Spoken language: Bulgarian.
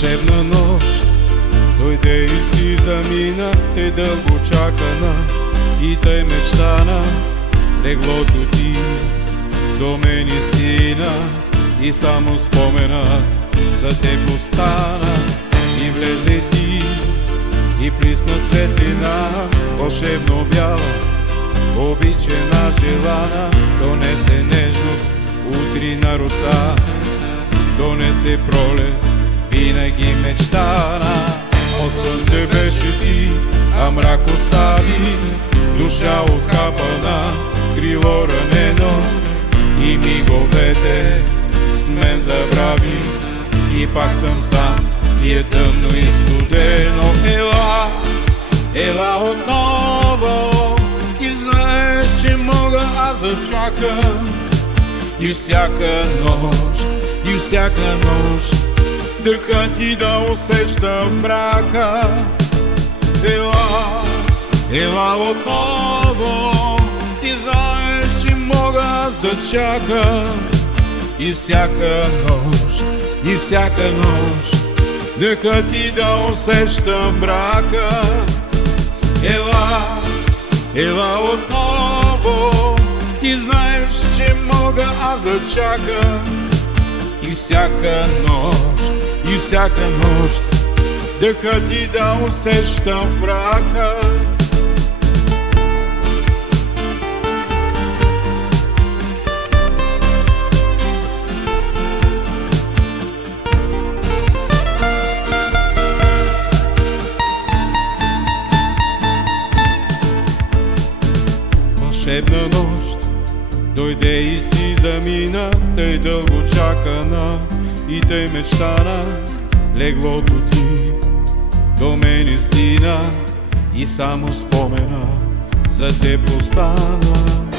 Вълшебна нощ дойде и си замина, тъй дълго чакана и тъй мечтана. Леглото ти до мен стина и само спомена за теб остана. И влезе ти и присна светлина, вълшебно бяла, обичена, желана. Донесе нежност, утрина роса, донесе пролет, винаги мечтана. От слънце беше ти, а мрак остави, душа отхапана, крило ранено, и миговете с мен забрави. И пак съм сам, и е тъмно и студено. Ела, ела отново, ти знаеш, че мога аз да чакам. И всяка нощ, и всяка нощ, дъхът ти да усещам в мрака. Ела, ела отново, ти знаеш, че мога аз да чакам. И всяка нощ, и всяка нощ, дъхът ти да усещам в мрака. Ела, ела отново, ти знаеш, че мога аз да чакам. И всяка нощ, и всяка нощ, дъхът ти да усещам в мрака. Вълшебна нощ дойде и си замина, тъй дълго чакана и тъй мечтана. Леглото ти до мен стина и само спомена за теб остана.